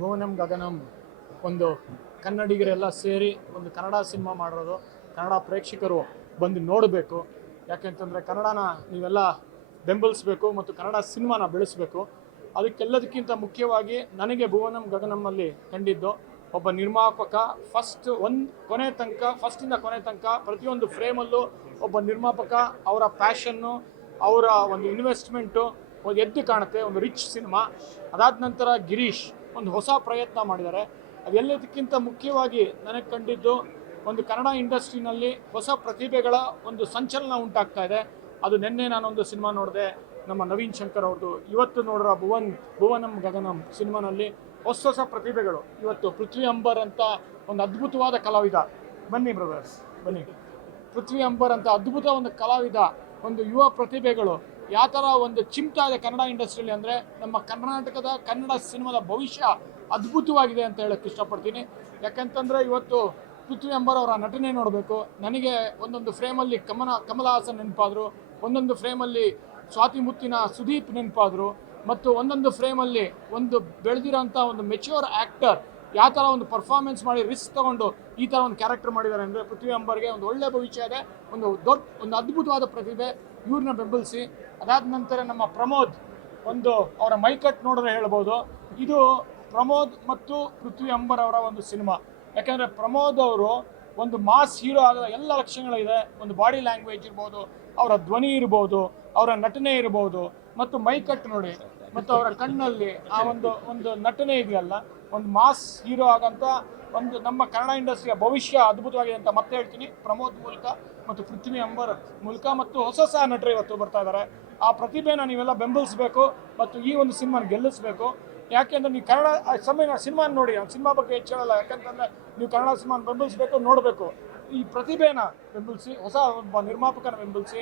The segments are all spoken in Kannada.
ಭುವನಂ ಗಗನಂ ಒಂದು ಕನ್ನಡಿಗರೆಲ್ಲ ಸೇರಿ ಒಂದು ಕನ್ನಡ ಸಿನಿಮಾ ಮಾಡಿರೋದು. ಕನ್ನಡ ಪ್ರೇಕ್ಷಕರು ಬಂದು ನೋಡಬೇಕು. ಯಾಕೆಂತಂದರೆ ಕನ್ನಡನ ನೀವೆಲ್ಲ ಬೆಂಬಲಿಸಬೇಕು ಮತ್ತು ಕನ್ನಡ ಸಿನಿಮಾನ ಬೆಳೆಸಬೇಕು. ಅದಕ್ಕೆಲ್ಲದಕ್ಕಿಂತ ಮುಖ್ಯವಾಗಿ ನನಗೆ ಭುವನಂ ಗಗನಂನಲ್ಲಿ ಕಂಡಿದ್ದು ಒಬ್ಬ ನಿರ್ಮಾಪಕ ಫಸ್ಟಿಂದ ಕೊನೆ ತನಕ ಪ್ರತಿಯೊಂದು ಫ್ರೇಮಲ್ಲೂ ಒಬ್ಬ ನಿರ್ಮಾಪಕ ಅವರ ಪ್ಯಾಷನ್ನು, ಅವರ ಒಂದು ಇನ್ವೆಸ್ಟ್ಮೆಂಟು ಒಂದು ಎದ್ದು ಕಾಣುತ್ತೆ. ಒಂದು ರಿಚ್ ಸಿನಿಮಾ. ಅದಾದ ನಂತರ ಗಿರೀಶ್ ಒಂದು ಹೊಸ ಪ್ರಯತ್ನ ಮಾಡಿದ್ದಾರೆ. ಅದೆಲ್ಲದಕ್ಕಿಂತ ಮುಖ್ಯವಾಗಿ ನನಗೆ ಕಂಡಿದ್ದು ಒಂದು ಕನ್ನಡ ಇಂಡಸ್ಟ್ರಿನಲ್ಲಿ ಹೊಸ ಪ್ರತಿಭೆಗಳ ಒಂದು ಸಂಚಲನ ಉಂಟಾಗ್ತಾ ಇದೆ. ಅದು ನಿನ್ನೆ ನಾನೊಂದು ಸಿನಿಮಾ ನೋಡಿದೆ, ನಮ್ಮ ನವೀನ್ ಶಂಕರ್ ಅವ್ರದ್ದು. ಇವತ್ತು ನೋಡಿರೋ ಭುವನಂ ಗಗನಂ ಸಿನಿಮಾನಲ್ಲಿ ಹೊಸ ಪ್ರತಿಭೆಗಳು. ಇವತ್ತು ಪೃಥ್ವಿ ಅಂಬರ್ ಅಂತ ಒಂದು ಅದ್ಭುತವಾದ ಕಲಾವಿದ, ಬನ್ನಿ ಬ್ರದರ್ಸ್ ಬನ್ನಿ, ಪೃಥ್ವಿ ಅಂಬರ್ ಅಂತ ಅದ್ಭುತ ಒಂದು ಕಲಾವಿದ, ಒಂದು ಯುವ ಪ್ರತಿಭೆಗಳು ಯಾವ ಥರ ಒಂದು ಚಿಮ್ತಾ ಇದೆ ಕನ್ನಡ ಇಂಡಸ್ಟ್ರಿಯಲ್ಲಿ ಅಂದರೆ ನಮ್ಮ ಕರ್ನಾಟಕದ ಕನ್ನಡ ಸಿನಿಮಾದ ಭವಿಷ್ಯ ಅದ್ಭುತವಾಗಿದೆ ಅಂತ ಹೇಳಕ್ಕೆ ಇಷ್ಟಪಡ್ತೀನಿ. ಯಾಕಂತಂದರೆ ಇವತ್ತು ಪೃಥ್ವಿ ಅಂಬರ್ ಅವರ ನಟನೆ ನೋಡಬೇಕು. ನನಗೆ ಒಂದೊಂದು ಫ್ರೇಮಲ್ಲಿ ಕಮಲ ಹಾಸನ್ ನೆನಪಾದರು, ಒಂದೊಂದು ಫ್ರೇಮಲ್ಲಿ ಸ್ವಾತಿ ಮುತ್ತಿನ ಸುದೀಪ್ ನೆನಪಾದರು, ಮತ್ತು ಒಂದೊಂದು ಫ್ರೇಮಲ್ಲಿ ಒಂದು ಬೆಳೆದಿರೋಂಥ ಒಂದು ಮೆಚ್ಯೂರ್ ಆ್ಯಕ್ಟರ್ ಯಾವ ಥರ ಒಂದು ಪರ್ಫಾರ್ಮೆನ್ಸ್ ಮಾಡಿ ರಿಸ್ಕ್ ತೊಗೊಂಡು ಈ ಥರ ಒಂದು ಕ್ಯಾರೆಕ್ಟರ್ ಮಾಡಿದ್ದಾರೆ ಅಂದರೆ ಪೃಥ್ವಿ ಅಂಬರ್ಗೆ ಒಂದು ಒಳ್ಳೆ ಭವಿಷ್ಯ ಇದೆ. ಒಂದು ಅದ್ಭುತವಾದ ಪ್ರತಿಭೆ. ಇವ್ರನ್ನ ಬೆಂಬಲಿಸಿ. ಅದಾದ ನಂತರ ನಮ್ಮ ಪ್ರಮೋದ್, ಒಂದು ಅವರ ಮೈಕಟ್ ನೋಡಿದ್ರೆ ಹೇಳ್ಬೋದು, ಇದು ಪ್ರಮೋದ್ ಮತ್ತು ಪೃಥ್ವಿ ಅಂಬರ್ ಅವರ ಒಂದು ಸಿನಿಮಾ. ಯಾಕೆಂದರೆ ಪ್ರಮೋದ್ ಅವರು ಒಂದು ಮಾಸ್ ಹೀರೋ ಆಗೋ ಎಲ್ಲ ಲಕ್ಷಣಗಳಿದೆ. ಒಂದು ಬಾಡಿ ಲ್ಯಾಂಗ್ವೇಜ್ ಇರ್ಬೋದು, ಅವರ ಧ್ವನಿ ಇರ್ಬೋದು, ಅವರ ನಟನೆ ಇರ್ಬೋದು, ಮತ್ತು ಮೈಕಟ್ ನೋಡಿ, ಮತ್ತು ಅವರ ಕಣ್ಣಲ್ಲಿ ಆ ಒಂದು ನಟನೆ ಇದೆಯಲ್ಲ, ಒಂದು ಮಾಸ್ ಹೀರೋ ಆಗಂತ ಒಂದು ನಮ್ಮ ಕನ್ನಡ ಇಂಡಸ್ಟ್ರಿಯ ಭವಿಷ್ಯ ಅದ್ಭುತವಾಗಿದೆ ಅಂತ ಮತ್ತೆ ಹೇಳ್ತೀನಿ. ಪ್ರಮೋದ್ ಮೂಲಕ ಮತ್ತು ಪೃಥ್ವಿ ಅಂಬರ್ ಮೂಲಕ ಮತ್ತು ಹೊಸ ನಟರು ಇವತ್ತು ಬರ್ತಾ ಇದ್ದಾರೆ. ಆ ಪ್ರತಿಭೆನ ನೀವೆಲ್ಲ ಬೆಂಬಲಿಸಬೇಕು ಮತ್ತು ಈ ಒಂದು ಸಿನಿಮಾನ ಗೆಲ್ಲಿಸಬೇಕು. ಯಾಕೆಂದರೆ ನೀವು ಕನ್ನಡ ಸಿನಿಮಾ ನೋಡಿ, ಸಿನಿಮಾ ಬಗ್ಗೆ ಹೆಚ್ಚು ಹೇಳಲ್ಲ. ಯಾಕಂತಂದರೆ ನೀವು ಕನ್ನಡ ಸಿನಿಮಾನ ಬೆಂಬಲಿಸಬೇಕು, ನೋಡಬೇಕು. ಈ ಪ್ರತಿಭೆನ ಬೆಂಬಲಿಸಿ, ಹೊಸ ಒಬ್ಬ ನಿರ್ಮಾಪಕನ ಬೆಂಬಲಿಸಿ,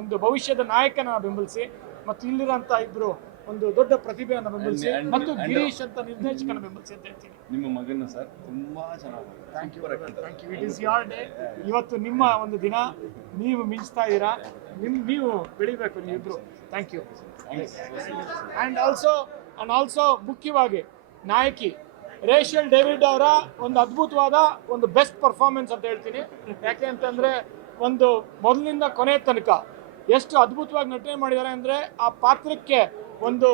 ಒಂದು ಭವಿಷ್ಯದ ನಾಯಕನ ಬೆಂಬಲಿಸಿ, ಮತ್ತು ಇಲ್ಲಿರೋಂಥ ಇಬ್ಬರು ಒಂದು ದೊಡ್ಡ ಪ್ರತಿಭೆಯನ್ನು ಬೆಂಬಲಿಸಿ, ಮತ್ತು ಗಿರೀಶ್ ಅಂತ ನಿರ್ದೇಶಕನ ಬೆಂಬಲಿಸಿ ಅಂತ ಹೇಳ್ತೀನಿ. ನಿಮ್ಮ ಮಗನ ಸರ್ ತುಂಬಾ ಚೆನ್ನಾಗಿ. Thank you. It is your day. ಇವತ್ತು ನಿಮ್ಮ ಒಂದು ದಿನ. ನೀವು ಮಿಂಚ್ತಾ ಇದ್ದೀರಾ. ನೀವು ಬೆಳಿಬೇಕು ನೀವಿಬ್ರು. Thank you. ಆ್ಯಂಡ್ ಆಲ್ಸೋ ಮುಖ್ಯವಾಗಿ ನಾಯಕಿ ರೇಷಲ್ ಡೇವಿಡ್ ಅವರ ಒಂದು ಅದ್ಭುತವಾದ ಒಂದು ಬೆಸ್ಟ್ ಪರ್ಫಾರ್ಮೆನ್ಸ್ ಅಂತ ಹೇಳ್ತೀನಿ. ಯಾಕೆ ಅಂತಂದರೆ ಒಂದು ಮೊದಲಿಂದ ಕೊನೆ ತನಕ ಎಷ್ಟು ಅದ್ಭುತವಾಗಿ ನಟನೆ ಮಾಡಿದ್ದಾರೆ ಅಂದರೆ ಆ ಪಾತ್ರಕ್ಕೆ ಒಂದು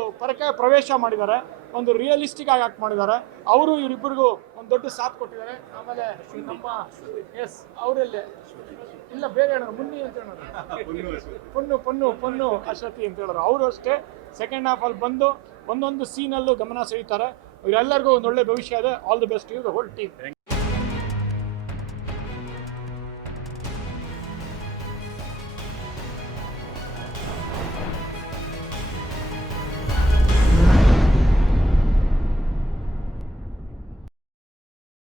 ಪ್ರವೇಶ ಮಾಡಿದ್ದಾರೆ. ಒಂದು ರಿಯಲಿಸ್ಟಿಕ್ ಆಗಿ ಆಕ್ಟ್ ಮಾಡಿದ್ದಾರೆ. ಅವರು ಇವರಿಬ್ಬರಿಗೂ ಒಂದು ದೊಡ್ಡ ಸಾಥ್ ಕೊಟ್ಟಿದ್ದಾರೆ. ಆಮೇಲೆ ನಮ್ಮ ಅವರಲ್ಲೇ ಇಲ್ಲ ಬೇರೆ ಹೇಳೋರು, ಮುನ್ನಿ ಅಂತ ಹೇಳೋರು, ಪೊನ್ನು ಅಶ್ವತಿ ಅಂತ ಹೇಳೋರು. ಅವರು ಅಷ್ಟೇ ಸೆಕೆಂಡ್ ಹಾಫಲ್ಲಿ ಬಂದು ಒಂದೊಂದು ಸೀನಲ್ಲೂ ಗಮನ ಸೆಳೀತಾರೆ. ಇವರೆಲ್ಲರಿಗೂ ಒಂದು ಒಳ್ಳೆ ಭವಿಷ್ಯ ಇದೆ. All the best you the whole team.